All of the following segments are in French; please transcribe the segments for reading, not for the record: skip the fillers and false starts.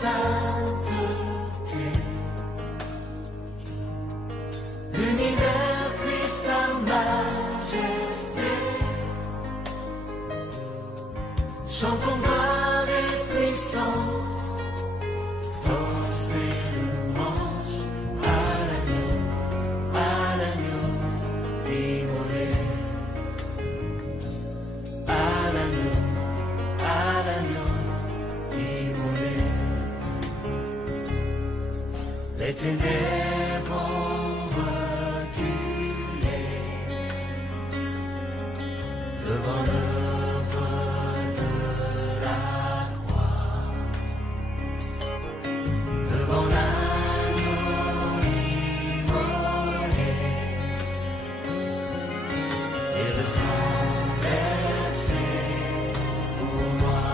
sainteté. L'univers crie sa majesté. Chantons gloire et puissance, force et louange à l'agneau immolé. À l'agneau immolé. Les ténèbres ont reculé devant l'œuvre de la croix, devant l'agneau immolé et le sang versé pour moi.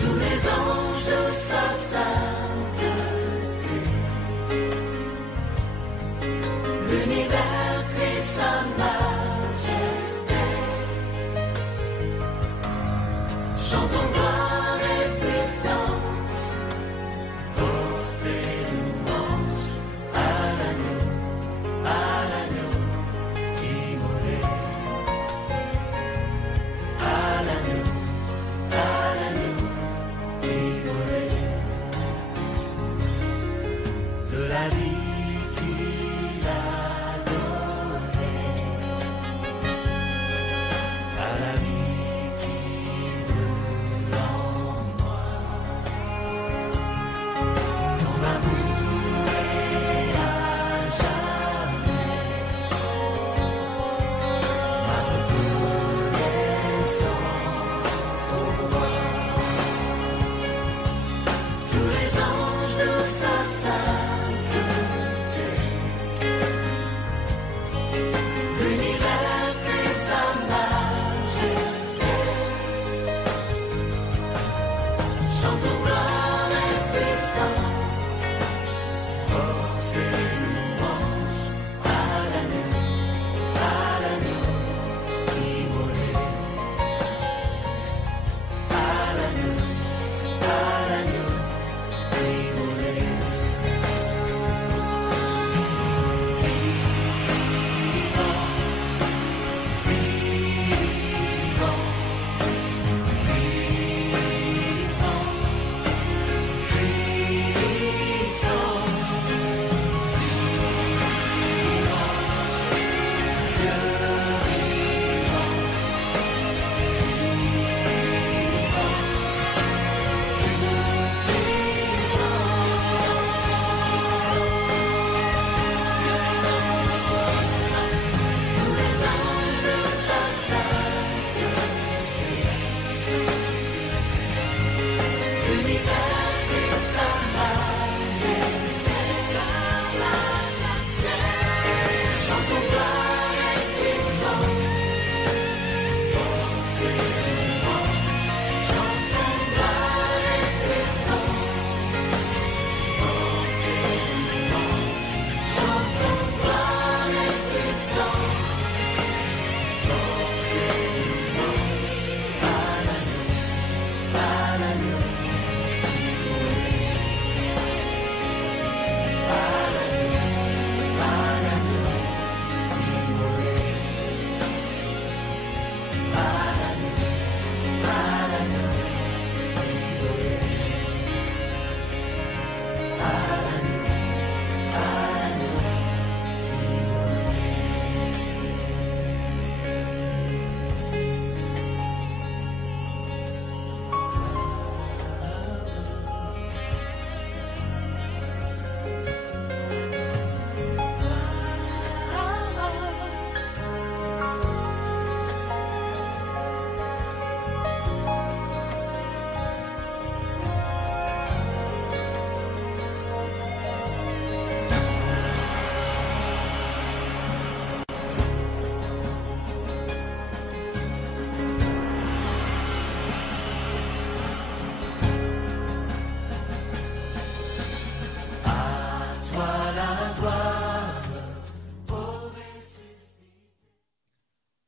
Tous les anges de sa sainteté, l'univers crie sa majesté. Chantons gloire et puissance, force et louange à l'agneau immolé. À l'agneau immolé. De la vie qu'il a donnée,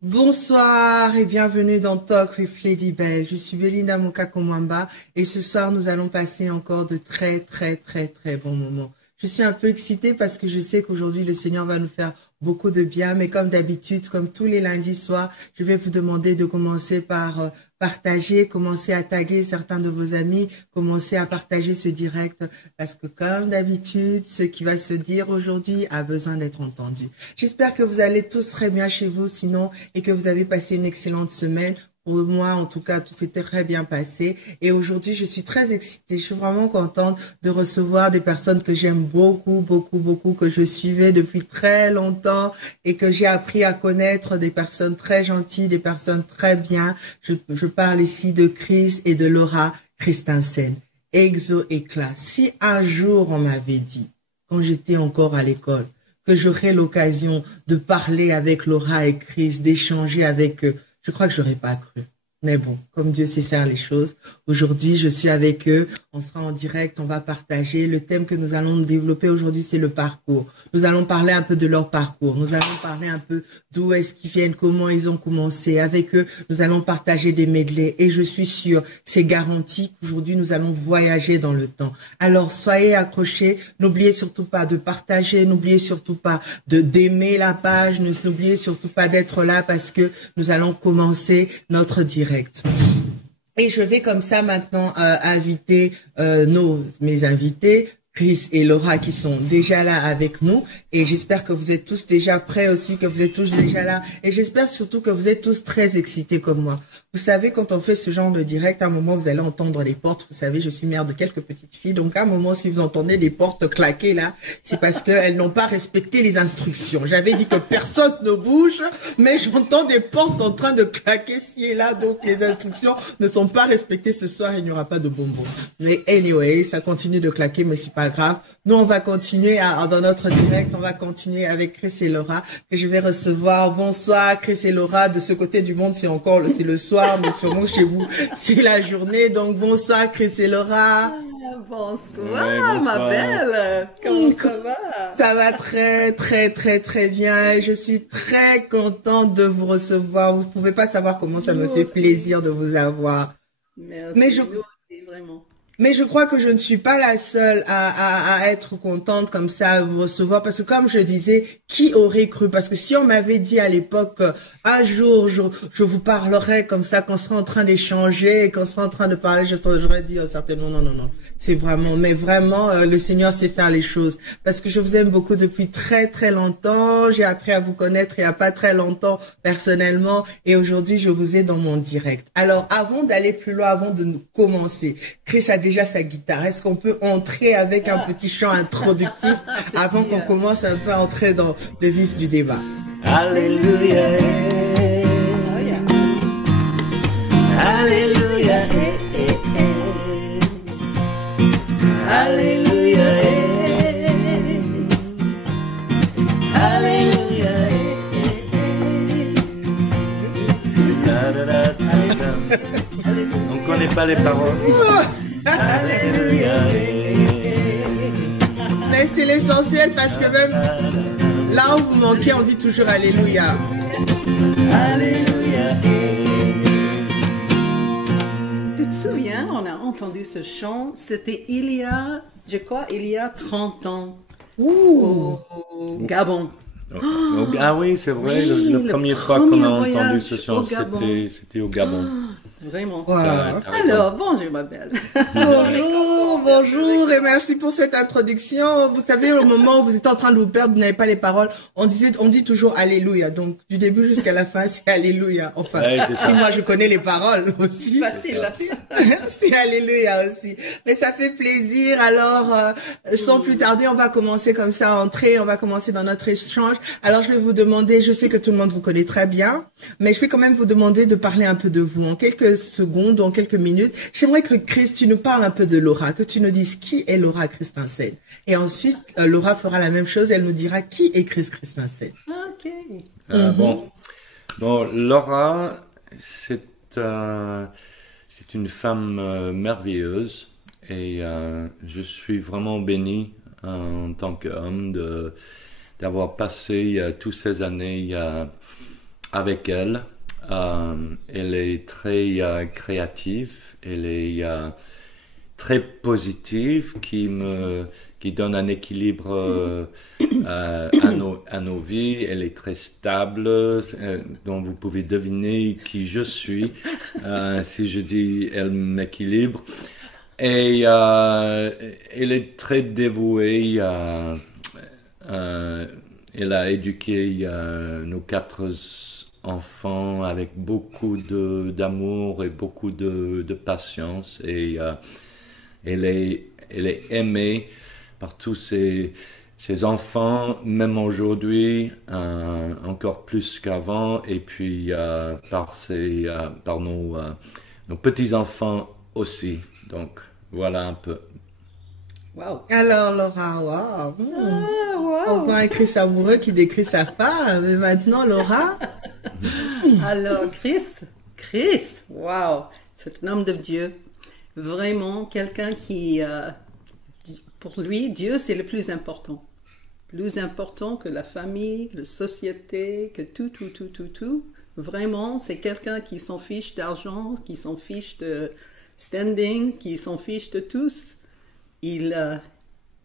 Bonsoir et bienvenue dans Talk with Lady Belle. Je suis Belinda Mokakomwamba et ce soir nous allons passer encore de très bons moments. Je suis un peu excitée parce que je sais qu'aujourd'hui le Seigneur va nous faire beaucoup de bien, mais comme d'habitude, comme tous les lundis soirs, je vais vous demander de commencer par partager, commencer à taguer certains de vos amis, commencer à partager ce direct parce que comme d'habitude, ce qui va se dire aujourd'hui a besoin d'être entendu. J'espère que vous allez tous très bien chez vous sinon et que vous avez passé une excellente semaine. Pour moi, en tout cas, tout s'est très bien passé. Et aujourd'hui, je suis très excitée. Je suis vraiment contente de recevoir des personnes que j'aime beaucoup, que je suivais depuis très longtemps et que j'ai appris à connaître, des personnes très gentilles, des personnes très bien. Je parle ici de Chris et de Laura Christensen. Exo Éclat. Si un jour on m'avait dit, quand j'étais encore à l'école, que j'aurais l'occasion de parler avec Laura et Chris, d'échanger avec eux, je crois que j'aurais pas cru. Mais bon, comme Dieu sait faire les choses, aujourd'hui, je suis avec eux. On sera en direct, on va partager. Le thème que nous allons développer aujourd'hui, c'est le parcours. Nous allons parler un peu de leur parcours. Nous allons parler un peu d'où est-ce qu'ils viennent, comment ils ont commencé. Avec eux, nous allons partager des medleys. Et je suis sûre, c'est garanti qu'aujourd'hui, nous allons voyager dans le temps. Alors, soyez accrochés. N'oubliez surtout pas de partager. N'oubliez surtout pas d'aimer la page. N'oubliez surtout pas d'être là parce que nous allons commencer notre direct. Et je vais comme ça maintenant inviter mes invités, Chris et Laura qui sont déjà là avec nous et j'espère que vous êtes tous déjà prêts aussi, que vous êtes tous déjà là et j'espère surtout que vous êtes tous très excités comme moi. Vous savez, quand on fait ce genre de direct, à un moment vous allez entendre les portes, vous savez, je suis mère de quelques petites filles, donc à un moment si vous entendez les portes claquer là, c'est parce qu'elles n'ont pas respecté les instructions. J'avais dit que personne ne bouge, mais j'entends des portes en train de claquer ci et là, donc les instructions ne sont pas respectées ce soir, il n'y aura pas de bonbons. Mais anyway, ça continue de claquer, mais c'est pas grave. Nous, on va continuer dans notre direct. On va continuer avec Chris et Laura que je vais recevoir. Bonsoir, Chris et Laura. De ce côté du monde, c'est le soir, mais sûrement chez vous, c'est la journée. Donc, bonsoir, Chris et Laura. Bonsoir, Ouais, bonsoir, ma belle. Comment ça va? Ça va très bien. Et je suis très contente de vous recevoir. Vous pouvez pas savoir comment ça me fait plaisir de vous avoir. Merci. Mais Nous aussi, vraiment. Mais je crois que je ne suis pas la seule à être contente comme ça, à vous recevoir, parce que comme je disais, qui aurait cru? Parce que si on m'avait dit à l'époque, un jour, je vous parlerai comme ça, qu'on sera en train d'échanger, qu'on sera en train de parler, j'aurais dit certainement non. C'est vraiment, mais vraiment, le Seigneur sait faire les choses. Parce que je vous aime beaucoup depuis très longtemps. J'ai appris à vous connaître il n'y a pas très longtemps personnellement. Et aujourd'hui, je vous ai dans mon direct. Alors, avant d'aller plus loin, avant de nous commencer, Chris a déjà sa guitare. Est-ce qu'on peut entrer avec un petit chant introductif avant qu'on commence un peu à entrer dans le vif du débat? Alléluia. Oh, yeah. Alléluia. Alléluia. Alléluia. On ne connaît pas les paroles. Alléluia. Mais c'est l'essentiel parce que même là où vous manquez, on dit toujours Alléluia. Alléluia. Tu te souviens, on a entendu ce chant, c'était il y a 30 ans, au Gabon. Ah oui, c'est vrai, Oui, le le premier fois qu'on a premier entendu voyage ce chant, au Gabon. c'était au Gabon. Vraiment. Voilà. T'as raison. Alors, bonjour ma belle. Bonjour et merci pour cette introduction. Vous savez, au moment où vous êtes en train de vous perdre, vous n'avez pas les paroles, on dit toujours Alléluia. Donc, du début jusqu'à la fin, c'est Alléluia. Enfin, Ouais, c'est ça. si moi je connais les paroles aussi. Facile. C'est Alléluia aussi. Mais ça fait plaisir. Alors, sans plus tarder, on va commencer comme ça à entrer. On va commencer dans notre échange. Alors, je vais vous demander, je sais que tout le monde vous connaît très bien, mais je vais quand même vous demander de parler un peu de vous. En quelques secondes, en quelques minutes, j'aimerais que Chris, tu nous parles un peu de Laura, que tu nous dises qui est Laura Christensen. Et ensuite, Laura fera la même chose. Elle nous dira qui est Chris Christensen. Ok. Bon, Laura, c'est une femme merveilleuse et je suis vraiment béni en tant qu'homme d'avoir passé toutes ces années avec elle. Elle est très créative, elle est très positive, qui donne un équilibre à nos vies. Elle est très stable, donc vous pouvez deviner qui je suis si je dis elle m'équilibre. Et elle est très dévouée. Elle a éduqué nos 4 enfants avec beaucoup d'amour et beaucoup de patience. Et elle est aimée par tous ses enfants, même aujourd'hui, encore plus qu'avant. Et puis par nos petits-enfants aussi. Donc, voilà un peu. Wow. Alors, Laura, wow. Ah, wow. On voit un Chris amoureux qui décrit sa femme. Mais maintenant, Laura. Alors, Chris, wow, c'est un homme de Dieu. Vraiment, quelqu'un qui, pour lui, Dieu, c'est le plus important. Plus important que la famille, la société, que tout. Vraiment, c'est quelqu'un qui s'en fiche d'argent, qui s'en fiche de standing, qui s'en fiche de tous. Il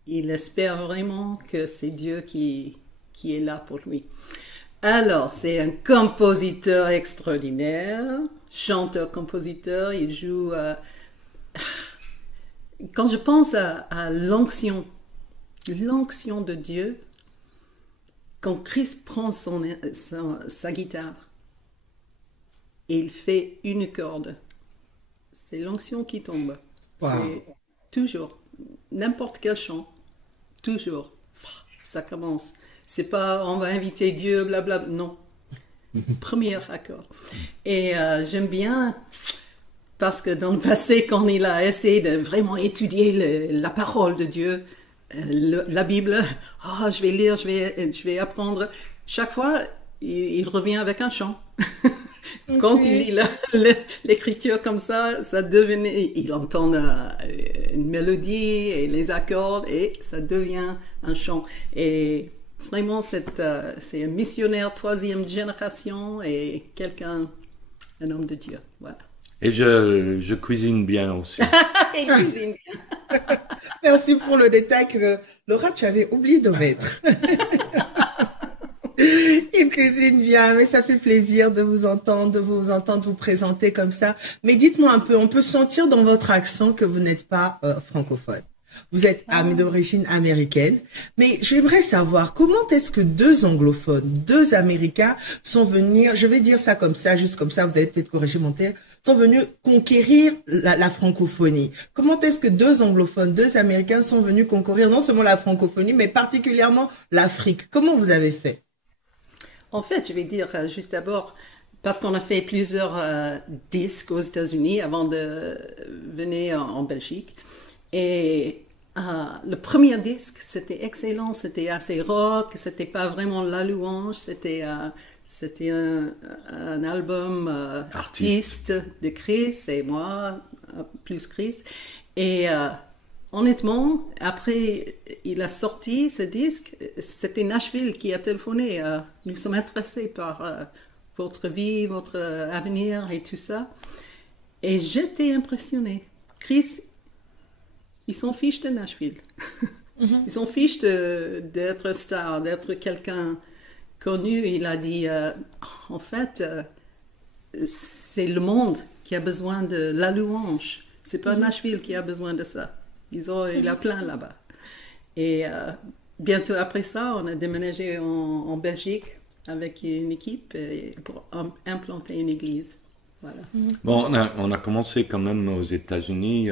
espère vraiment que c'est Dieu qui est là pour lui. Alors, c'est un compositeur extraordinaire, chanteur-compositeur, il joue... Quand je pense à l'onction de Dieu, quand Christ prend sa guitare et il fait une corde, c'est l'onction qui tombe. Wow. C'est toujours, n'importe quel chant, toujours, ça commence. C'est pas on va inviter Dieu, blablabla, non. Premier accord. Et j'aime bien, parce que dans le passé, quand il a essayé de vraiment étudier la parole de Dieu, la Bible, je vais lire, je vais apprendre. Chaque fois, il revient avec un chant. Okay. Quand il lit l'écriture comme ça devenait, il entend une mélodie et les accords et ça devient un chant. Et vraiment, c'est un missionnaire 3e génération et un homme de Dieu. Voilà. Et je cuisine bien aussi. Il cuisine bien. Merci pour le détail que Laura, tu avais oublié de mettre. Il cuisine bien, mais ça fait plaisir de vous entendre vous présenter comme ça. Mais dites-moi un peu, on peut sentir dans votre accent que vous n'êtes pas francophone. Vous êtes d'origine américaine, mais j'aimerais savoir comment est-ce que 2 anglophones, 2 Américains sont venus, je vais dire ça comme ça, juste comme ça, vous allez peut-être corriger mon terme, sont venus conquérir la francophonie. Comment est-ce que 2 anglophones, 2 Américains sont venus conquérir non seulement la francophonie, mais particulièrement l'Afrique? Comment vous avez fait? En fait, je vais dire juste d'abord, parce qu'on a fait plusieurs disques aux États-Unis avant de venir en Belgique. Et le premier disque, c'était excellent, c'était assez rock, c'était pas vraiment la louange, c'était un album artiste de Chris et moi, plus Chris. Et honnêtement, après il a sorti ce disque, c'était Nashville qui a téléphoné. Nous sommes intéressés par votre vie, votre avenir et tout ça. Et j'étais impressionnée. Chris, ils s'en fichent de Nashville. Ils s'en fichent d'être star, d'être quelqu'un connu. Il a dit, en fait, c'est le monde qui a besoin de la louange. C'est pas Nashville qui a besoin de ça. Il a plein là-bas. Et bientôt après ça, on a déménagé en Belgique avec une équipe pour implanter une église. Voilà. Bon, on a commencé quand même aux États-Unis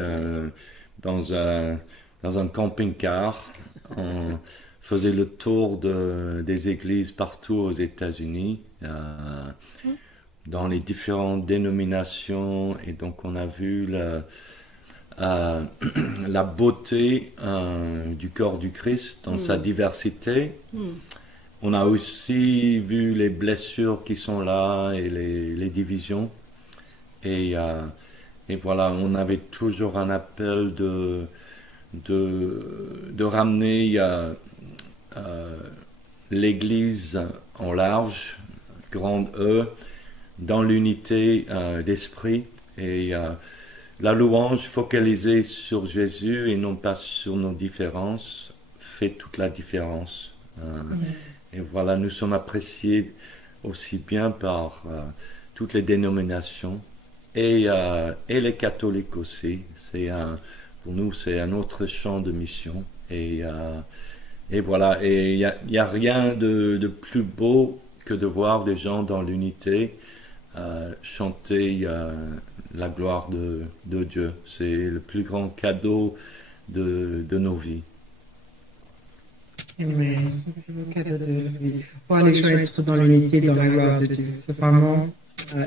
dans un camping-car. On faisait le tour des églises partout aux États-Unis, dans les différentes dénominations. Et donc, on a vu la beauté du corps du Christ dans sa diversité. On a aussi vu les blessures qui sont là et les divisions. Et voilà, on avait toujours un appel de ramener l'Église en large, grand E, dans l'unité d'esprit. Et la louange focalisée sur Jésus et non pas sur nos différences fait toute la différence. Et voilà, nous sommes appréciés aussi bien par toutes les dénominations et les catholiques aussi. Pour nous, c'est un autre champ de mission. Et voilà, et il n'y a rien de plus beau que de voir des gens dans l'unité chanter la gloire de Dieu. C'est le plus grand cadeau de nos vies. Amen. Le cadeau de la vie. Voir les gens être dans l'unité, dans la gloire de Dieu. C'est vraiment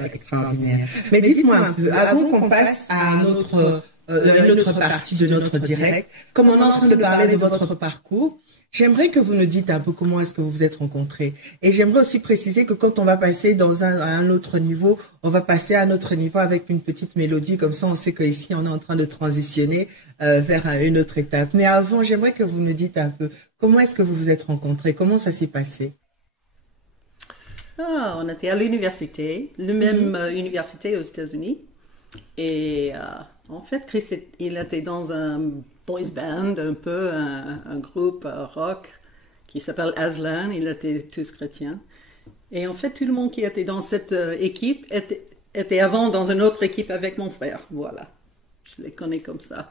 extraordinaire. Mais dites-moi un peu, avant qu'on passe à une autre partie de notre direct, comme on est en train de parler de votre parcours, j'aimerais que vous nous dites un peu comment est-ce que vous vous êtes rencontrés. Et j'aimerais aussi préciser que quand on va passer à un autre niveau, on va passer à un autre niveau avec une petite mélodie. Comme ça, on sait qu'ici, on est en train de transitionner vers une autre étape. Mais avant, j'aimerais que vous nous dites un peu comment est-ce que vous vous êtes rencontrés, comment ça s'est passé. On était à l'université, la même université aux États-Unis. Et en fait, Chris, il était dans un boys band, un peu, un groupe rock qui s'appelle Aslan. Ils étaient tous chrétiens. Et en fait, tout le monde qui était dans cette équipe était avant dans une autre équipe avec mon frère. Voilà, je les connais comme ça.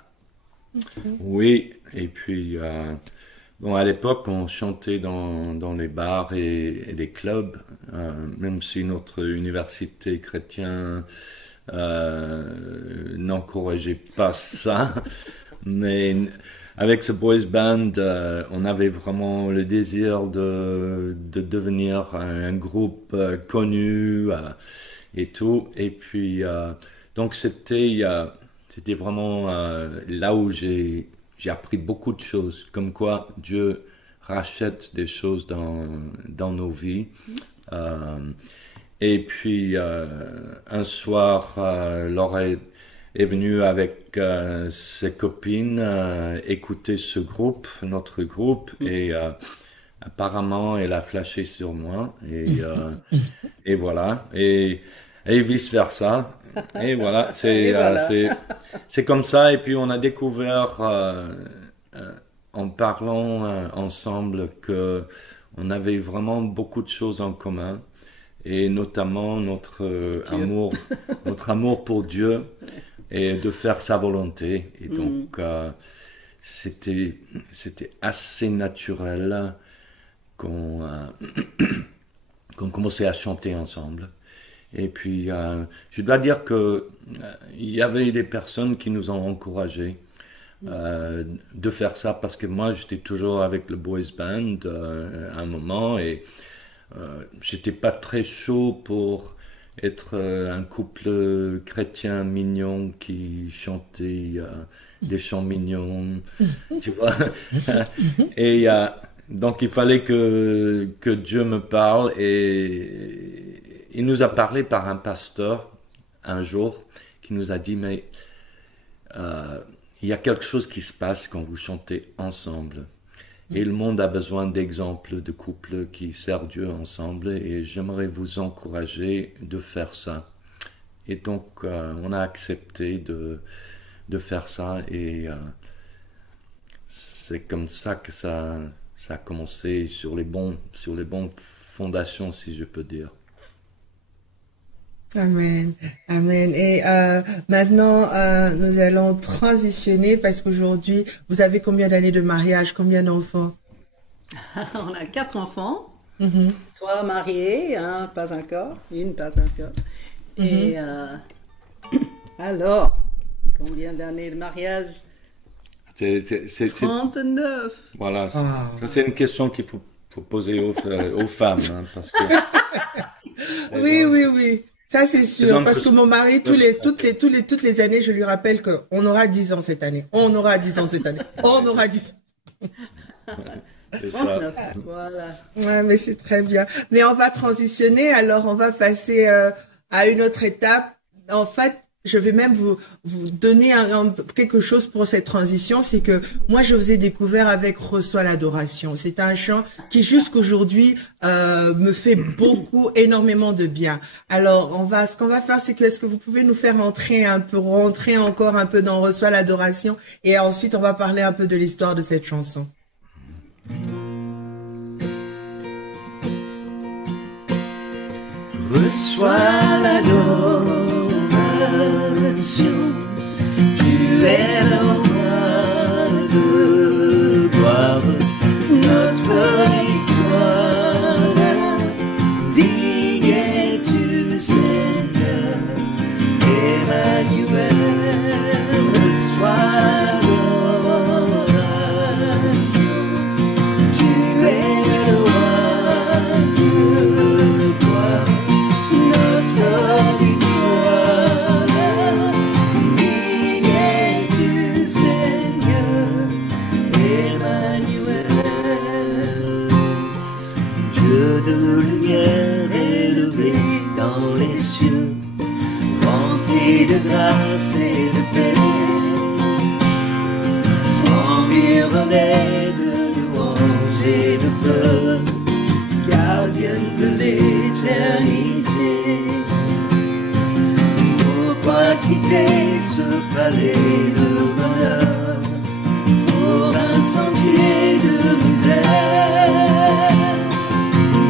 Okay. Oui, et puis, à l'époque, on chantait dans les bars et les clubs, même si notre université chrétienne n'encourageait pas ça. Mais avec ce boys band, on avait vraiment le désir de devenir un groupe connu et tout. Et puis, donc c'était vraiment là où j'ai appris beaucoup de choses, comme quoi Dieu rachète des choses dans nos vies. Et puis, un soir, Laure est venue avec ses copines écouter notre groupe, et apparemment, elle a flashé sur moi, et voilà, et vice-versa. Et voilà, c'est comme ça. Et puis on a découvert en parlant ensemble que on avait vraiment beaucoup de choses en commun, et notamment notre amour pour Dieu et de faire sa volonté. Et donc c'était assez naturel qu'on commençait à chanter ensemble. Et puis, je dois dire que il y avait des personnes qui nous ont encouragés de faire ça, parce que moi, j'étais toujours avec le boys band à un moment, et j'étais pas très chaud pour être un couple chrétien mignon qui chantait des chants mignons, tu vois. Et donc, il fallait que Dieu me parle, et il nous a parlé par un pasteur un jour qui nous a dit, mais il y a quelque chose qui se passe quand vous chantez ensemble. Et le monde a besoin d'exemples de couples qui servent Dieu ensemble, et j'aimerais vous encourager de faire ça. Et donc, on a accepté de faire ça, et c'est comme ça que ça a commencé sur les bonnes fondations, si je peux dire. Amen, amen. Et maintenant, nous allons transitionner, parce qu'aujourd'hui, vous avez combien d'années de mariage, combien d'enfants? On a 4 enfants, 3 mariés, un pas encore, une pas encore. Et alors, combien d'années de mariage? C'est 39. Voilà, ça c'est une question qu'il faut poser aux femmes, hein, parce que oui. Ça, c'est sûr, parce que mon mari, toutes les années, je lui rappelle qu'on aura 10 ans cette année. On aura 10 ans cette année. On aura 10 ans. C'est 39, ça. voilà. Ouais, mais c'est très bien. Mais on va transitionner, alors on va passer à une autre étape. En fait, je vais même vous donner quelque chose pour cette transition, c'est que moi je vous ai découvert avec Reçois l'adoration. C'est un chant qui jusqu'aujourd'hui me fait énormément de bien. Alors ce qu'on va faire, c'est que est-ce que vous pouvez nous faire rentrer encore un peu dans Reçois l'adoration, et ensuite on va parler un peu de l'histoire de cette chanson. Reçois l'adoration, tu es le roi de gloire, notre victoire. Digne es-tu, Seigneur, Emmanuel. Reçois de grâce et de paix, environné de louanges et de feu, gardien de l'éternité. Pourquoi quitter ce palais de bonheur pour un sentier de misère?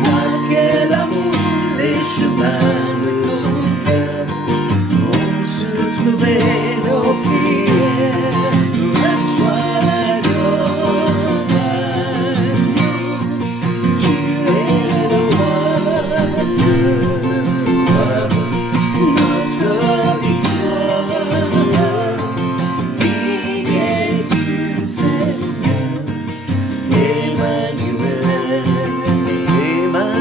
Dans quel amour les chemins de ton cœur trouver nos prières. Reçois l'adoration, tu es le roi de gloire, notre victoire. Digne es-tu, Seigneur, Emmanuel, Emmanuel.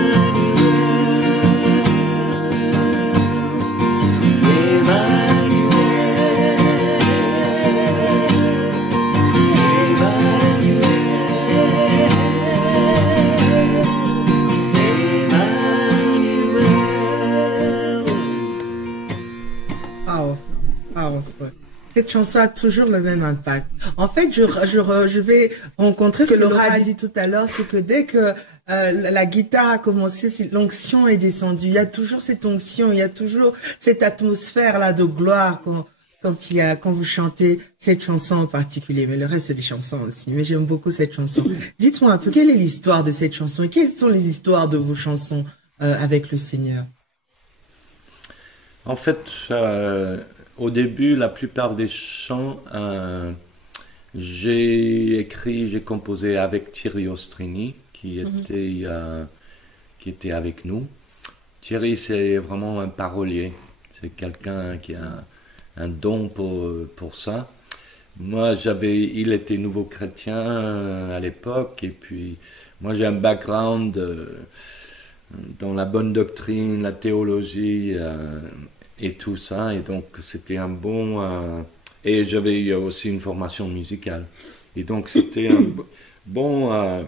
Cette chanson a toujours le même impact. En fait, je vais rencontrer ce que Laura a dit tout à l'heure, c'est que dès que la guitare a commencé, l'onction est descendue. Il y a toujours cette onction, il y a toujours cette atmosphère-là de gloire quand vous chantez cette chanson en particulier, mais le reste des chansons aussi. Mais j'aime beaucoup cette chanson. Dites-moi un peu, quelle est l'histoire de cette chanson et quelles sont les histoires de vos chansons avec le Seigneur? En fait, au début, la plupart des chants, j'ai composé avec Thierry Ostrini, qui était avec nous. Thierry, c'est vraiment un parolier. C'est quelqu'un qui a un don pour ça. Moi, il était nouveau chrétien à l'époque, et puis moi j'ai un background dans la bonne doctrine, la théologie et tout ça, et donc c'était un bon... et j'avais aussi une formation musicale, et donc c'était un bon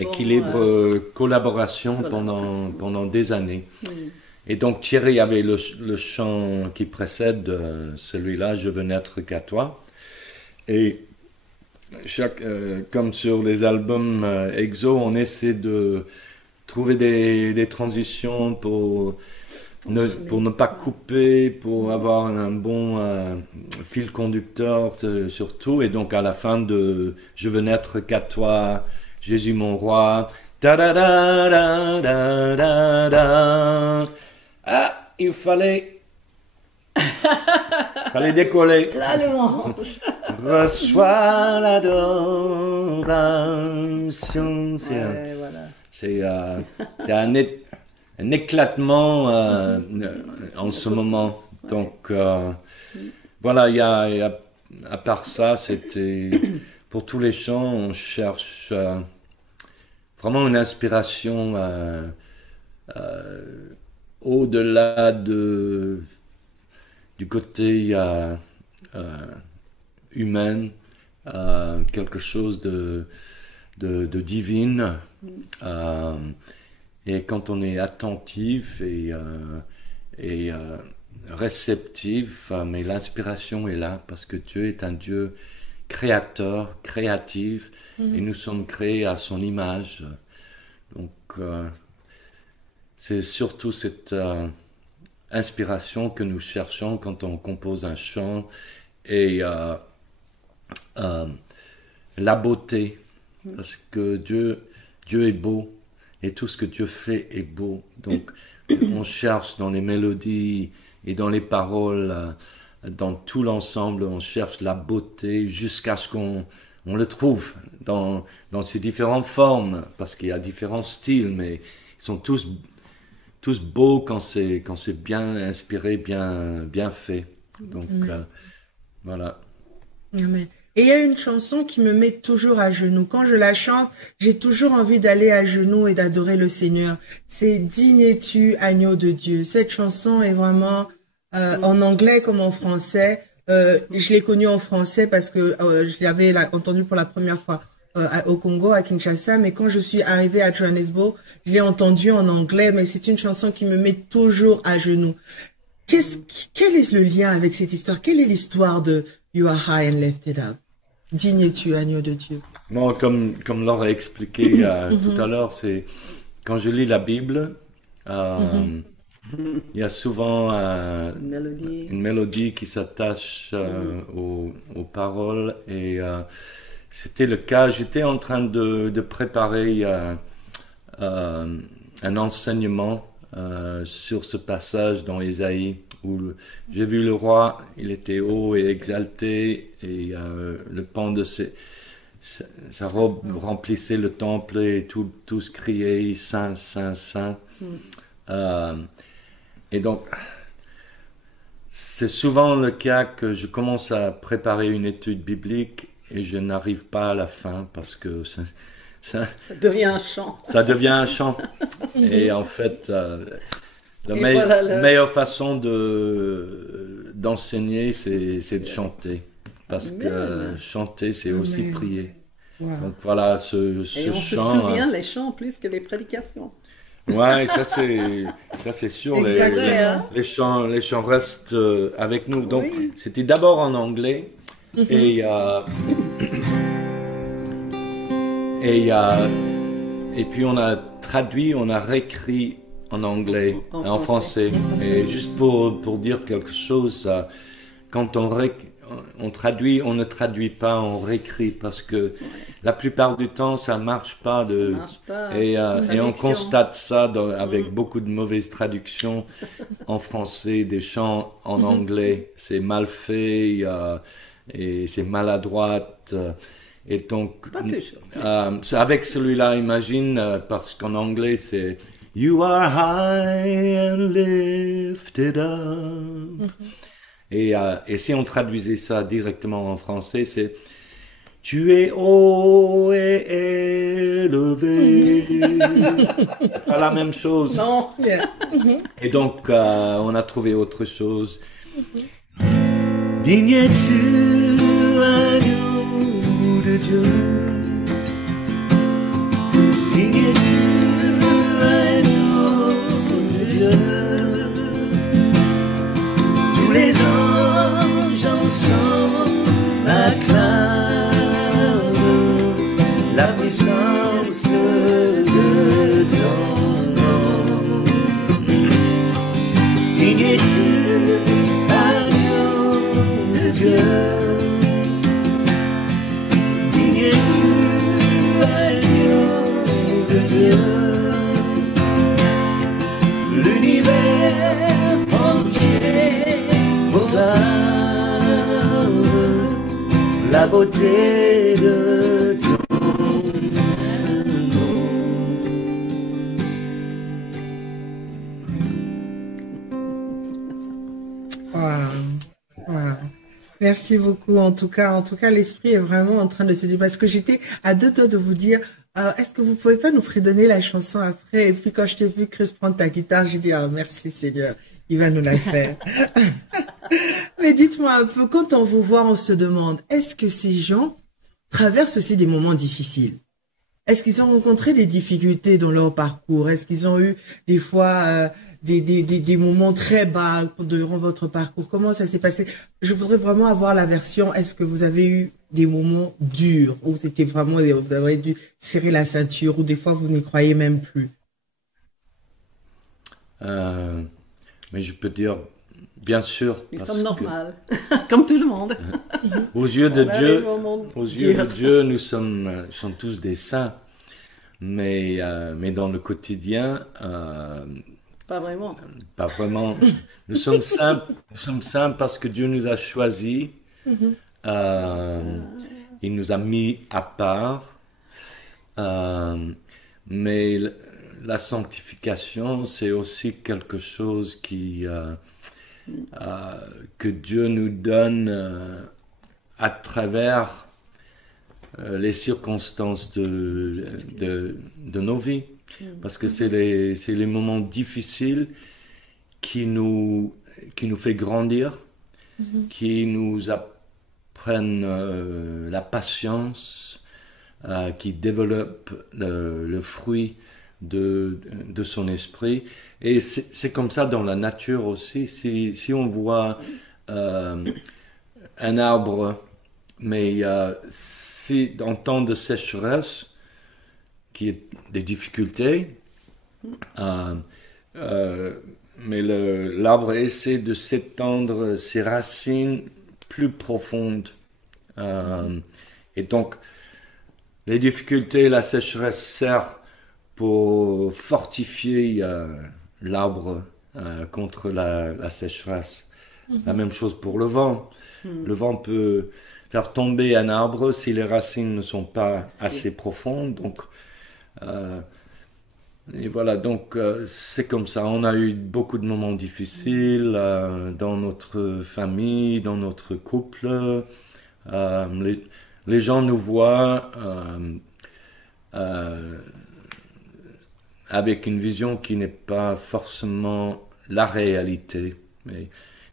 équilibre, collaboration pendant des années. Oui. Et donc Thierry avait le chant qui précède celui-là, Je veux n'être qu'à toi. Et comme sur les albums EXO, on essaie de trouver des transitions pour ne pas couper, pour avoir un bon fil conducteur surtout. Et donc à la fin de Je veux n'être qu'à toi, Jésus mon roi, ah, il fallait décoller. Là, le manche. Reçois l'adoration. C'est un éclatement en ce moment. Donc voilà, à part ça, c'était pour tous les chants, on cherche vraiment une inspiration au-delà du côté humain, quelque chose de divine. Et quand on est attentif et réceptif, mais l'inspiration est là parce que Dieu est un Dieu créateur, créatif, et nous sommes créés à son image. Donc, c'est surtout cette inspiration que nous cherchons quand on compose un chant et la beauté, parce que Dieu est beau et tout ce que Dieu fait est beau. Donc, on cherche dans les mélodies et dans les paroles, dans tout l'ensemble, on cherche la beauté jusqu'à ce qu'on le trouve dans ses différentes formes, parce qu'il y a différents styles, mais ils sont tous beaux quand c'est bien inspiré, bien fait. Donc, voilà. Amen. Et il y a une chanson qui me met toujours à genoux. Quand je la chante, j'ai toujours envie d'aller à genoux et d'adorer le Seigneur. C'est Digne es-tu, agneau de Dieu. Cette chanson est vraiment en anglais comme en français. Je l'ai connue en français parce que je l'avais entendue pour la première fois au Congo, à Kinshasa. Mais quand je suis arrivée à Johannesburg, je l'ai entendue en anglais. Mais c'est une chanson qui me met toujours à genoux. Quel est le lien avec cette histoire? Quelle est l'histoire de You are high and lifted up? Digne es-tu, agneau de Dieu. Bon, comme Laure a expliqué tout à l'heure, c'est quand je lis la Bible, il y a souvent une mélodie qui s'attache aux paroles. Et c'était le cas. J'étais en train de préparer un enseignement sur ce passage dans Ésaïe, où j'ai vu le roi, il était haut et exalté, et le pan de sa robe remplissait le temple, et tous criaient Saint, Saint, Saint. Et donc, c'est souvent le cas que je commence à préparer une étude biblique et je n'arrive pas à la fin parce que ça devient un chant. Ça devient un chant. Et en fait, la meilleure façon d'enseigner, c'est de chanter. Parce que chanter, c'est aussi prier. Wow. Donc voilà, ce chant... Et on se souvient les chants plus que les prédications. Ouais, ça c'est sûr. Les chants restent avec nous. Donc, c'était d'abord en anglais. Et puis on a traduit, on a réécrit en anglais, en français. Et juste pour dire quelque chose, quand on traduit, on ne traduit pas, on réécrit, parce que la plupart du temps, ça marche pas. Et on constate ça avec beaucoup de mauvaises traductions en français, des chants en anglais. C'est mal fait et c'est maladroite. Et donc, avec celui-là, imagine, parce qu'en anglais, c'est You are high and lifted up. Et si on traduisait ça directement en français, c'est Tu es haut et élevé. Pas la même chose. Non. Et donc, on a trouvé autre chose. Digne es-tu, agneau de Dieu. Digne es-tu, agneau de Dieu. Tous les anges ensemble acclament la puissance de ton nom. Digne es-tu, agneau de Dieu. Digne es-tu, agneau de Dieu. L'univers entier proclame la beauté de ton saint nom. Wow. Merci beaucoup. En tout cas, l'esprit est vraiment en train de se dire, parce que j'étais à deux doigts de vous dire, est-ce que vous pouvez pas nous fredonner la chanson après? Et puis quand je t'ai vu, Chris, prendre ta guitare, j'ai dit, merci Seigneur, il va nous la faire. Mais dites-moi un peu, quand on vous voit, on se demande, est-ce que ces gens traversent aussi des moments difficiles? Est-ce qu'ils ont rencontré des difficultés dans leur parcours? Est-ce qu'ils ont eu des fois des moments très bas durant votre parcours? Comment ça s'est passé? Je voudrais vraiment avoir la version. Est-ce que vous avez eu des moments durs où c'était vraiment, vous avez dû serrer la ceinture ou des fois vous n'y croyez même plus? Mais je peux dire, bien sûr, Nous parce sommes que normales, comme tout le monde. aux yeux de On a des Dieu, moments aux yeux de durs. Dieu, nous sommes tous des saints. Mais dans le quotidien, Pas vraiment. pas vraiment. Nous sommes saints parce que Dieu nous a choisis. Il nous a mis à part. Mais la sanctification, c'est aussi quelque chose que Dieu nous donne à travers les circonstances de nos vies. Parce que c'est les moments difficiles qui nous fait grandir, qui nous apprennent la patience, qui développent le fruit de son esprit. Et c'est comme ça dans la nature aussi. Si on voit un arbre, mais si en temps de sécheresse, qui est des difficultés, mais l'arbre essaie de s'étendre ses racines plus profondes. Et donc, les difficultés, la sécheresse sert pour fortifier l'arbre contre la sécheresse. La même chose pour le vent. Le vent peut faire tomber un arbre si les racines ne sont pas assez profondes. Donc, et voilà, donc c'est comme ça. On a eu beaucoup de moments difficiles dans notre famille, dans notre couple. Les gens nous voient avec une vision qui n'est pas forcément la réalité. Mais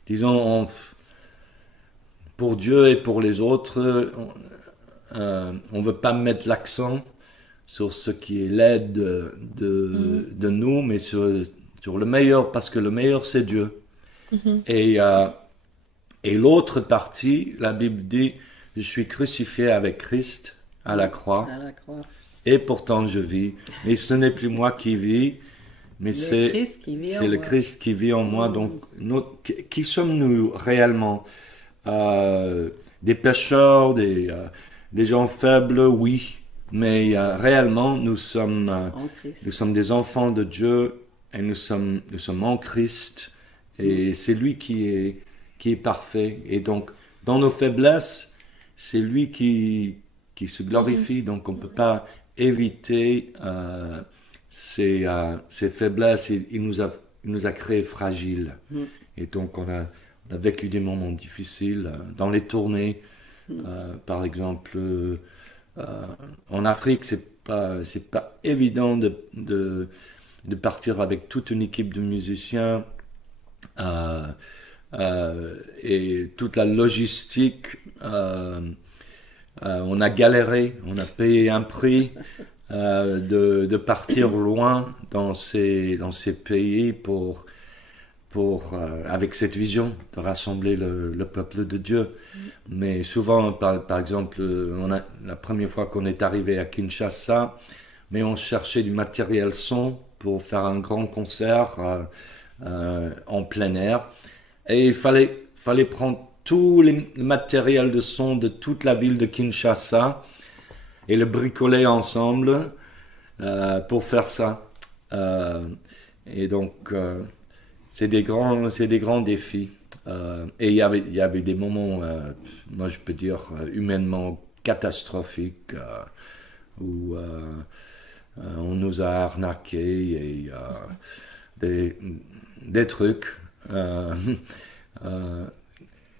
disons, pour Dieu et pour les autres, on veut pas mettre l'accent sur ce qui est laid de nous, mais sur le meilleur, parce que le meilleur c'est Dieu. Et l'autre partie, la Bible dit, je suis crucifié avec Christ à la croix, et pourtant je vis. Mais ce n'est plus moi qui vis, mais c'est le Christ qui vit en moi. Donc, qui sommes-nous réellement? Des pécheurs, des gens faibles, oui. Mais réellement, nous sommes des enfants de Dieu et nous sommes en Christ. Et c'est lui qui est parfait. Et donc, dans nos faiblesses, c'est lui qui se glorifie. Donc, on ne peut pas éviter ses faiblesses. Il nous a créés fragiles. Et donc, on a vécu des moments difficiles dans les tournées. Par exemple, en Afrique, c'est pas évident de partir avec toute une équipe de musiciens et toute la logistique. On a galéré, on a payé un prix de partir loin dans ces pays pour avec cette vision de rassembler le peuple de Dieu. Mais souvent, par exemple, la première fois qu'on est arrivé à Kinshasa, mais on cherchait du matériel son pour faire un grand concert en plein air. Et il fallait prendre tout le matériel de son de toute la ville de Kinshasa et le bricoler ensemble pour faire ça. Et donc, c'est des grands défis. Et il y avait des moments, moi je peux dire, humainement catastrophiques, où on nous a arnaqués et des trucs.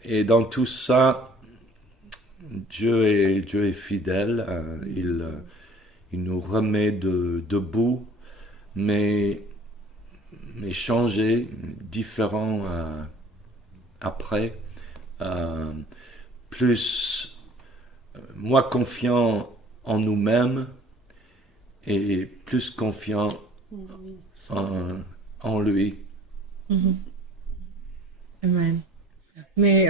Et dans tout ça, Dieu est fidèle. Il nous remet debout, mais changé, différent après, plus moins confiant en nous-mêmes et plus confiant en, en lui. Amen. Mais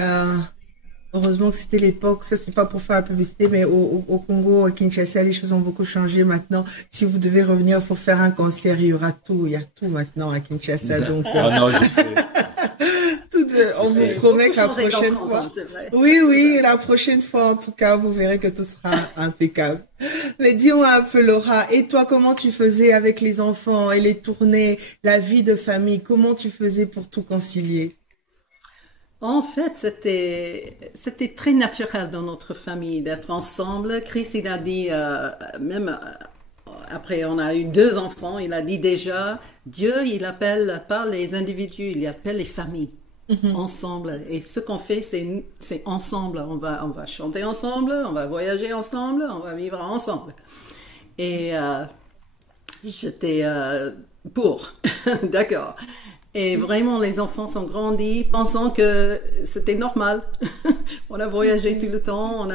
heureusement que c'était l'époque, ça c'est pas pour faire la publicité, mais au Congo, à Kinshasa, les choses ont beaucoup changé maintenant. Si vous devez revenir pour faire un concert, il y aura tout, il y a tout maintenant à Kinshasa. Donc, Ah non, je sais. on vous C'est promet que la Beaucoup changé dans prochaine 30 fois. ans, c'est vrai. Oui, oui, la prochaine fois, en tout cas, vous verrez que tout sera impeccable. Mais dis-moi un peu, Laura, et toi, comment tu faisais avec les enfants et les tournées, la vie de famille, comment tu faisais pour tout concilier? En fait, c'était très naturel dans notre famille d'être ensemble. Chris, il a dit, même après on a eu 2 enfants, il a dit déjà, Dieu, il appelle pas les individus, il appelle les familles ensemble. Et ce qu'on fait, c'est ensemble. On va chanter ensemble, on va voyager ensemble, on va vivre ensemble. Et j'étais pour, d'accord. Et vraiment, les enfants sont grandis pensant que c'était normal. On a voyagé tout le temps,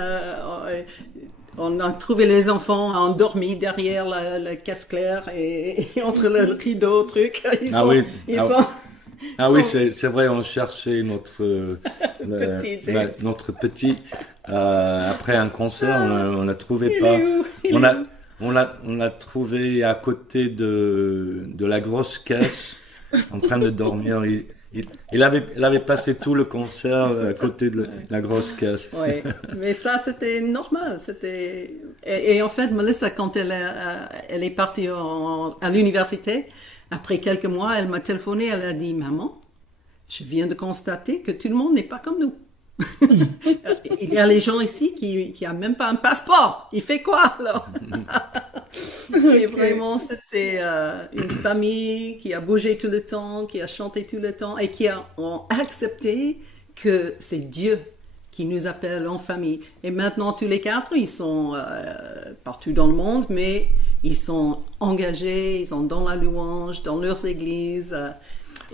on a trouvé les enfants endormis derrière la casse claire et entre le rideau, truc. Ah oui, Ils ah, sont, ah oui, sont c'est vrai, on cherchait petits, James. notre petit. Après un concert, on l'a trouvé Il pas. est où? Il On est a, où? on l'a trouvé à côté de la grosse caisse, en train de dormir. Il avait passé tout le concert à côté de la grosse caisse. Oui, mais ça, c'était normal. Et en fait, Melissa, quand elle est partie à l'université, après quelques mois, elle m'a téléphoné, elle a dit, Maman, je viens de constater que tout le monde n'est pas comme nous. Il y a les gens ici qui n'ont même pas un passeport. Il fait quoi alors? Et vraiment, c'était une famille qui a bougé tout le temps, qui a chanté tout le temps et ont accepté que c'est Dieu qui nous appelle en famille. Et maintenant, tous les 4, ils sont partout dans le monde, mais ils sont engagés, ils sont dans la louange, dans leurs églises.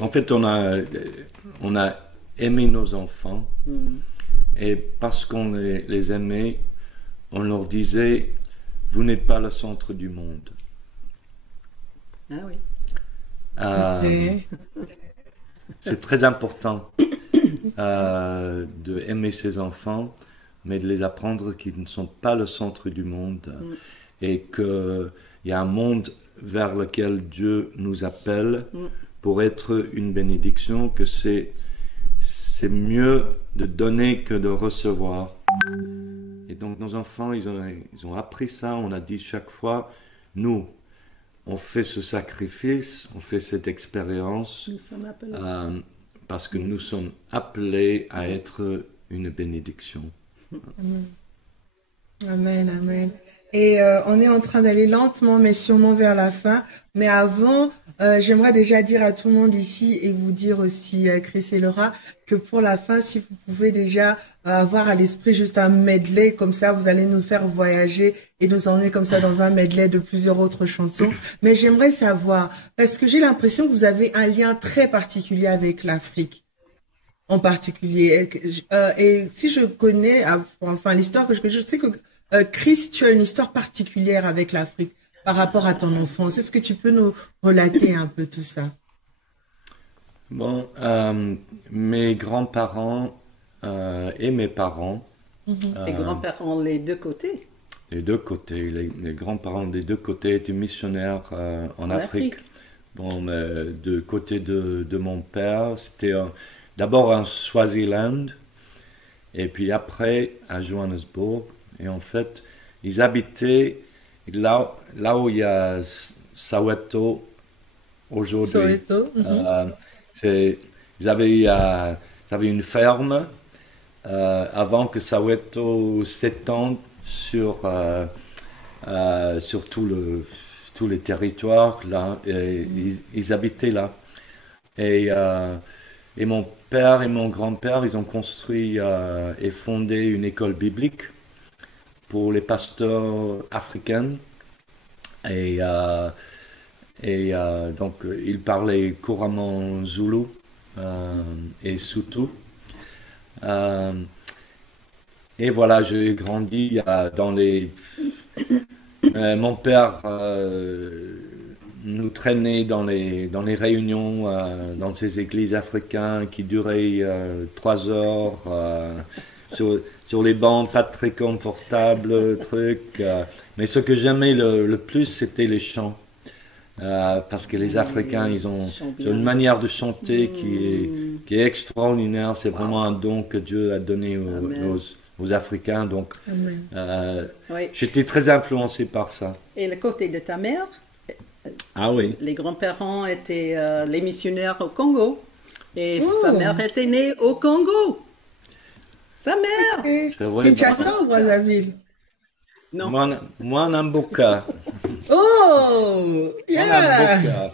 En fait, on a aimé nos enfants et parce qu'on les aimait, on leur disait, vous n'êtes pas le centre du monde. Ah oui. Ok. C'est très important de aimer ses enfants, mais de les apprendre qu'ils ne sont pas le centre du monde et qu'il y a un monde vers lequel Dieu nous appelle pour être une bénédiction, que c'est mieux de donner que de recevoir. Et donc nos enfants, ils ont appris ça. On a dit chaque fois, nous, on fait ce sacrifice, on fait cette expérience Nous sommes appelés. parce que nous sommes appelés à être une bénédiction. Amen, amen. Et on est en train d'aller lentement, mais sûrement vers la fin. Mais avant, j'aimerais déjà dire à tout le monde ici et vous dire aussi, Chris et Laura, que pour la fin, si vous pouvez déjà avoir à l'esprit juste un medley, comme ça, vous allez nous faire voyager et nous emmener comme ça dans un medley de plusieurs autres chansons. Mais j'aimerais savoir, parce que j'ai l'impression que vous avez un lien très particulier avec l'Afrique. En particulier. Et si je connais, enfin l'histoire que je connais, je sais que Chris, tu as une histoire particulière avec l'Afrique par rapport à ton enfance. Est-ce que tu peux nous relater un peu tout ça? Bon, mes grands-parents et mes parents, Les grands-parents, les 2 côtés. les deux côtés, les grands-parents des deux côtés étaient missionnaires en Afrique. Bon, mais du côté de mon père, c'était d'abord en Swaziland et puis après à Johannesburg. Et en fait, ils habitaient là où il y a Soweto aujourd'hui. Soweto. Ils avaient une ferme avant que Soweto s'étende sur tous les territoires. Là, et ils habitaient là. Et mon père et mon grand-père, ils ont construit et fondé une école biblique pour les pasteurs africains. Et donc, ils parlaient couramment Zoulou et Soutou. Et voilà, j'ai grandi dans les Mon père nous traînait dans les réunions dans ces églises africaines qui duraient 3 heures sur les bancs pas très confortables, mais ce que j'aimais le plus, c'était les chants. Parce que les Africains, ils ont une manière de chanter qui est extraordinaire. C'est vraiment un don que Dieu a donné aux Africains. Donc, Oui. j'étais très influencé par ça. Et le côté de ta mère, Ah oui. les grands-parents étaient les missionnaires au Congo. Et sa mère était née au Congo. Sa mère! C'est vrai. Kinshasa ou Brazzaville? Non. Moi, Namboka. Oh! Yeah!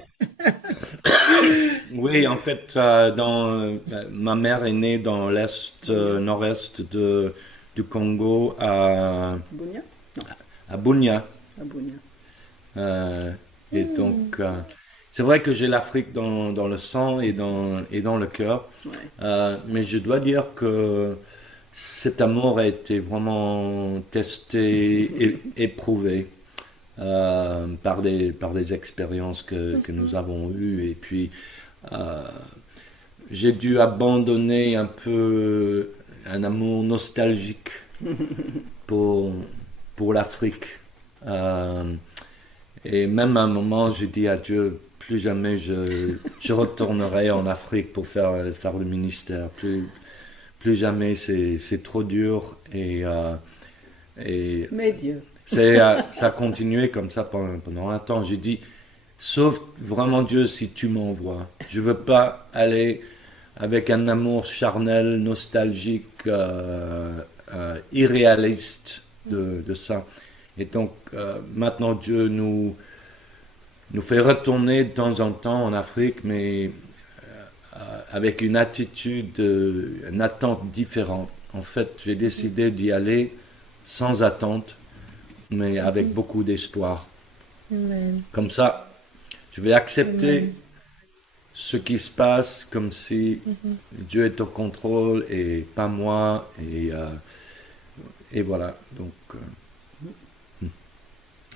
Oui, en fait, ma mère est née dans l'est, nord-est du Congo, Bunia? Non, à Bunia. à Bunia. Et donc, c'est vrai que j'ai l'Afrique dans le sang et dans le cœur. Ouais. Mais je dois dire que cet amour a été vraiment testé et éprouvé par des expériences que nous avons eues. Et puis, j'ai dû abandonner un peu un amour nostalgique pour l'Afrique. Et même à un moment, j'ai dit à Dieu, plus jamais je retournerai en Afrique pour faire le ministère. Plus jamais, c'est trop dur. Et Mais Dieu. ça a continué comme ça pendant un temps. J'ai dit, sauf vraiment Dieu si tu m'envoies. Je veux pas aller avec un amour charnel, nostalgique, irréaliste de ça. Et donc, maintenant, Dieu nous fait retourner de temps en temps en Afrique, mais avec une attitude, une attente différente. En fait, j'ai décidé d'y aller sans attente, mais avec beaucoup d'espoir. Amen. Comme ça, je vais accepter Amen. ce qui se passe comme si Dieu est au contrôle et pas moi. Et voilà. Donc,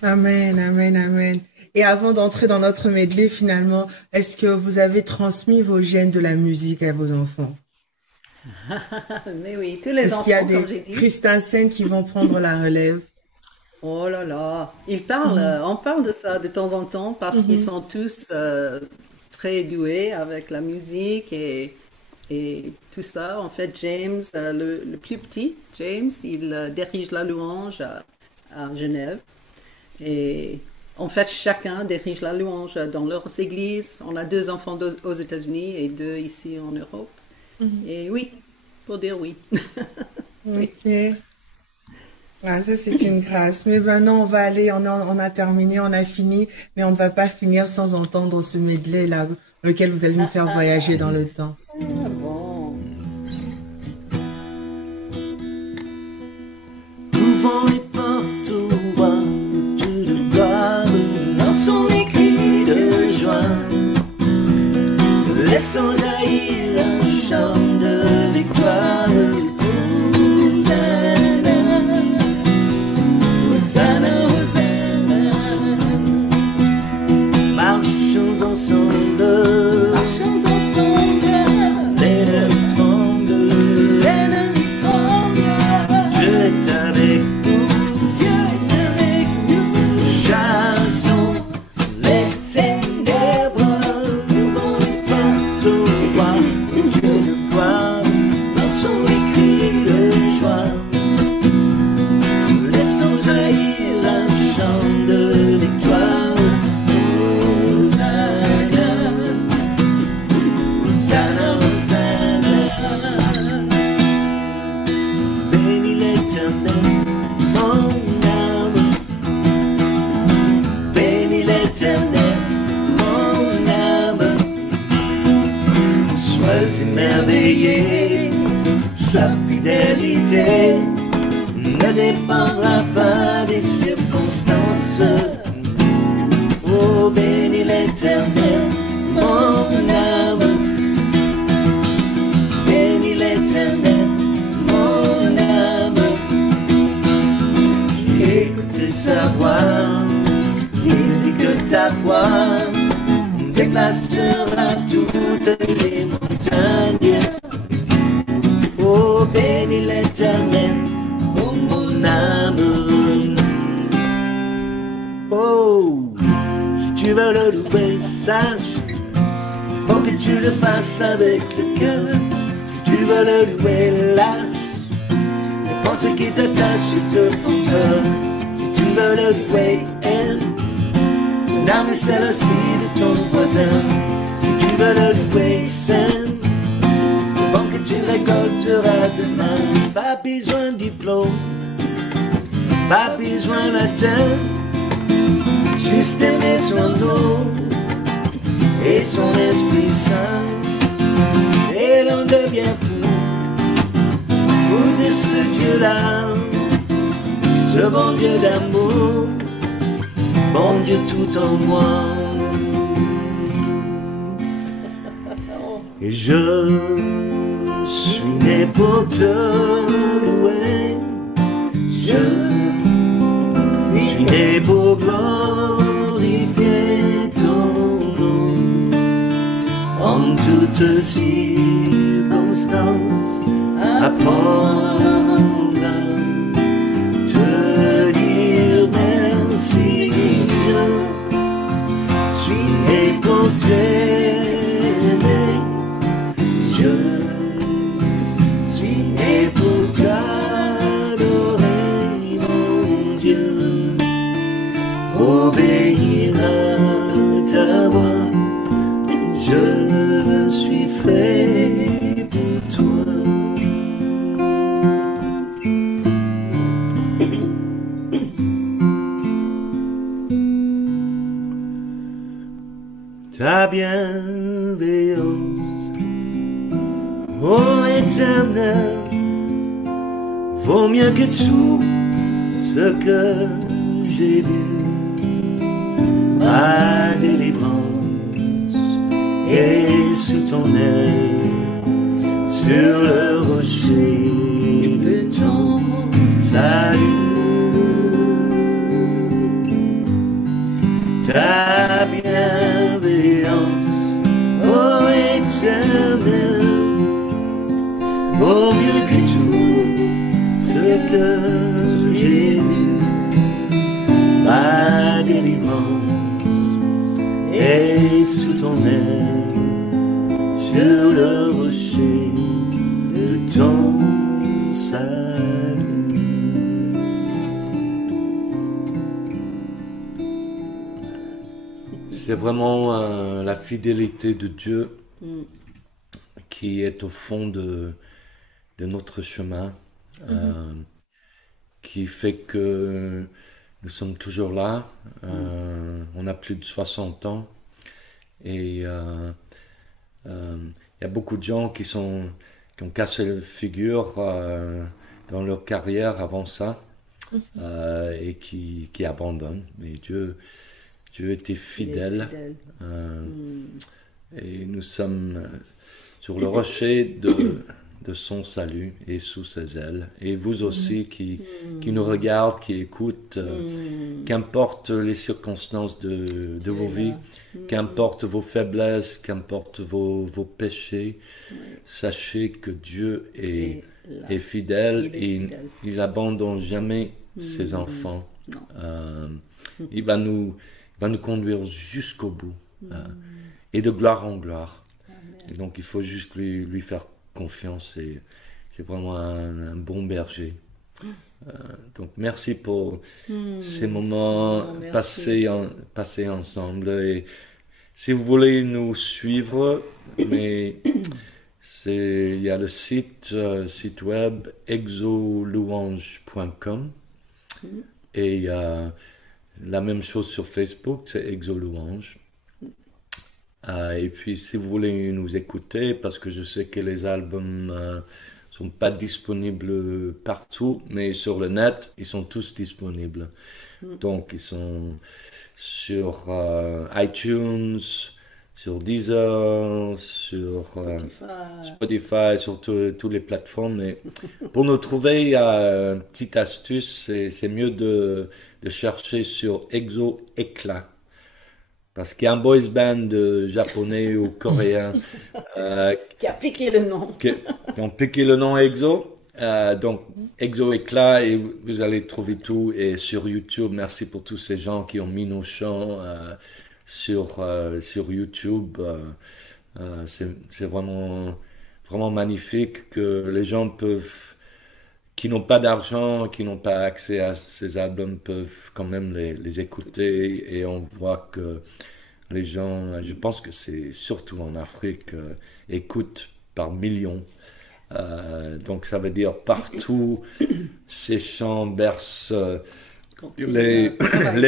Amen, amen, amen. Et avant d'entrer dans notre medley, finalement, est-ce que vous avez transmis vos gènes de la musique à vos enfants? Mais oui, tous les Est-ce enfants, qu'il y a comme des j'ai dit. Christiansen qui vont prendre la relève? Oh là là, ils parlent, on parle de ça de temps en temps parce qu'ils sont tous très doués avec la musique et tout ça. En fait, James, le plus petit, James, il dirige la louange à Genève. Et en fait, chacun dirige la louange dans leurs églises. On a 2 enfants aux États-Unis et 2 ici en Europe. Et oui, pour dire oui. Ok. Ah, ça, c'est une grâce. Mais maintenant, on va aller, on a terminé, on a fini, mais on ne va pas finir sans entendre ce medley-là, lequel vous allez nous faire voyager dans le temps. Ah bon. Ouvrons les portes au roi de gloire, lançons les cris de joie, laissons jaillir un chant de victoire. Hosanna, Hosanna, Hosanna. Marchons ensemble, l'ennemi tremble, Dieu est avec nous, chassons les ténèbres, ouvrons les portes au roi, Dieu de gloire, lançons les cris de joie, laissons jaillir un chant de victoire. Hosanna, Hosanna, Hosanna. Bénis l'Éternel, mon âme. Bénis l'Éternel, mon âme. Sois émerveillé, sa fidélité ne dépendra pas des circonstances. Oh, bénis l'Éternel, mon âme. Bénis l'Éternel, mon âme. Écoutez sa voix. déplacera toutes les montagnes. Oh, bénis l'Éternel, oh mon âme. Oh, si tu veux le louer, sache, faut que tu le fasses avec le cœur. Si tu veux le louer, lâche les pensées qui t'attachent et te font peur. Si tu veux le louer, aime ton âme et celle aussi de ton voisin. Si tu veux le louer, sème le bon que tu récolteras demain. Pas besoin de diplôme, pas besoin latin, juste aimer son nom et son Esprit Saint. Et l'on devient fou de ce Dieu-là, ce bon Dieu d'amour, bon Dieu tout en moi. Et je suis né pour te louer, je suis né pour glorifier ton nom en toutes circonstances, apprendre à te dire merci. Je suis né pour t'aimer, je suis né pour t'adorer, mon Dieu, obéir à ta voix, je suis fait pour toi. Ta bienveillance, ô Éternel, vaut mieux que tout ce que j'ai vu. Ma délivrance est sous ton aile, sur le rocher de ton salut. Ta bienveillance, ô Éternel, vaut mieux que tout ce que j'ai vu. Ma délivrance est sous ton aile, sur le rocher de ton salut. C'est vraiment la fidélité de Dieu qui est au fond de notre chemin, qui fait que nous sommes toujours là. On a plus de 60 ans et il y a beaucoup de gens qui ont cassé la figure dans leur carrière avant ça et qui abandonnent. Mais Dieu était fidèle. Et nous sommes sur le rocher de son salut et sous ses ailes. Et vous aussi qui nous regardez, qui écoutent, qu'importe les circonstances de vos vies, qu'importe vos faiblesses, qu'importe vos péchés, sachez que Dieu est fidèle et il n'abandonne jamais ses enfants. Il va nous conduire jusqu'au bout, et de gloire en gloire. Et donc il faut juste lui faire confiance, et c'est vraiment un bon berger. Donc merci pour ces moments passés ensemble. Et si vous voulez nous suivre, il y a le site web exolouange.com, et il y a la même chose sur Facebook, c'est Exolouange. Et puis si vous voulez nous écouter, parce que je sais que les albums sont pas disponibles partout, mais sur le net, ils sont tous disponibles. Donc ils sont sur iTunes, sur Deezer, sur Spotify, sur toutes les plateformes. Et pour nous trouver, il y a une petite astuce, c'est mieux de chercher sur Exo Éclat. parce qu'il y a un boys band japonais ou coréen qui a piqué le nom. qui ont piqué le nom EXO. Donc, EXO Éclat, et vous allez trouver tout. Et sur YouTube, merci pour tous ces gens qui ont mis nos chants sur YouTube. C'est vraiment, vraiment magnifique que les gens qui n'ont pas d'argent, qui n'ont pas accès à ces albums, peuvent quand même les écouter. Et on voit que les gens, je pense que c'est surtout en Afrique, écoutent par millions. Donc ça veut dire partout, ces chants bercent les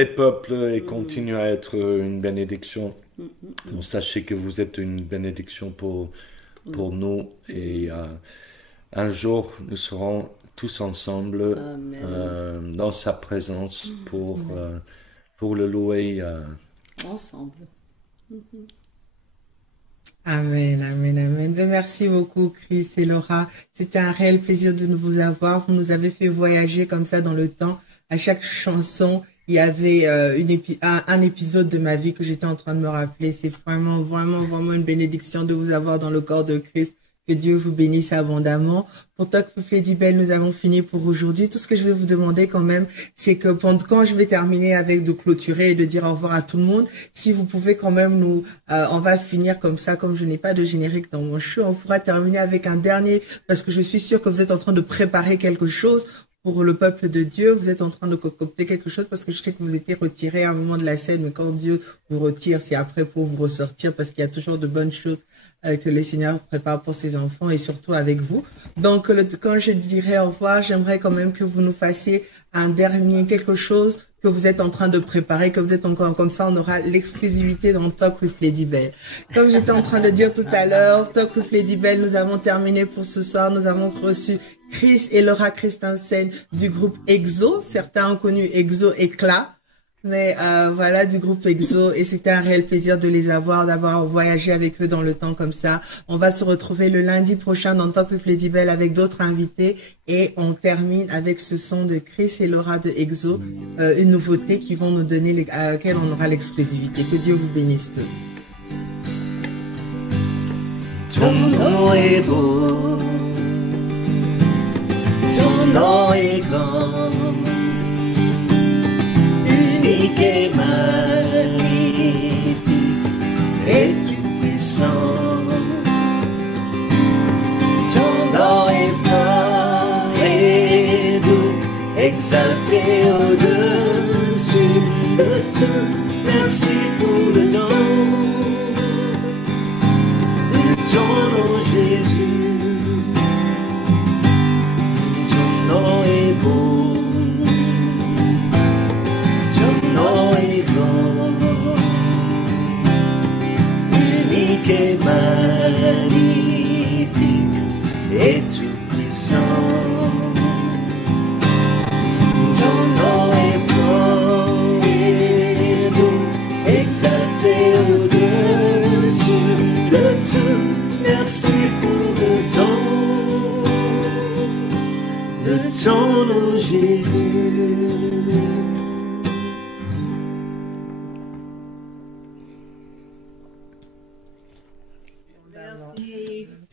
peuples et continuent à être une bénédiction. Donc, sachez que vous êtes une bénédiction pour nous, et un jour nous serons tous ensemble dans sa présence pour le louer ensemble. Amen, amen, amen. Merci beaucoup, Chris et Laura. C'était un réel plaisir de vous avoir. Vous nous avez fait voyager comme ça dans le temps. À chaque chanson, il y avait un épisode de ma vie que j'étais en train de me rappeler. C'est vraiment, vraiment, vraiment une bénédiction de vous avoir dans le corps de Christ. Que Dieu vous bénisse abondamment. Pour Talk with Lady Belle, nous avons fini pour aujourd'hui. Tout ce que je vais vous demander quand même, c'est que quand je vais terminer avec de clôturer et de dire au revoir à tout le monde, si vous pouvez quand même on va finir comme ça, comme je n'ai pas de générique dans mon show, on pourra terminer avec un dernier, parce que je suis sûre que vous êtes en train de préparer quelque chose pour le peuple de Dieu. Vous êtes en train de concocter quelque chose, parce que je sais que vous étiez retiré à un moment de la scène, mais quand Dieu vous retire, c'est après pour vous ressortir, parce qu'il y a toujours de bonnes choses que le Seigneur prépare pour ses enfants, et surtout avec vous. Donc, quand je dirai au revoir, j'aimerais quand même que vous nous fassiez un dernier quelque chose que vous êtes en train de préparer, que vous êtes encore comme ça, on aura l'exclusivité dans Talk with Lady Belle. Comme j'étais en train de dire tout à l'heure, Talk with Lady Belle, nous avons terminé pour ce soir. Nous avons reçu Chris et Laura Christensen du groupe EXO. Certains ont connu EXO Éclat. Mais voilà, du groupe EXO, et c'était un réel plaisir de les avoir, d'avoir voyagé avec eux dans le temps comme ça. On va se retrouver le lundi prochain dans Talk with Lady Belle avec d'autres invités, et on termine avec ce son de Chris et Laura de EXO, une nouveauté qui vont nous donner, à laquelle on aura l'exclusivité. Que Dieu vous bénisse tous. Ton nom est beau, ton nom est grand, unique et magnifique, es-tu puissant? Ton nom est fort et doux, exalté au-dessus de tout. Merci pour le don de ton nom, Jésus. Ton nom est beau, unique et magnifique, et tout puissant. Ton nom est fort et doux, exalté au-dessus de tout. Merci pour le don de ton nom, Jésus.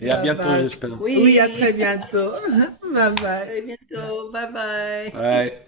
Et à bientôt, j'espère. Oui, à très bientôt. Bye bye. À bientôt. Bye bye. Ouais.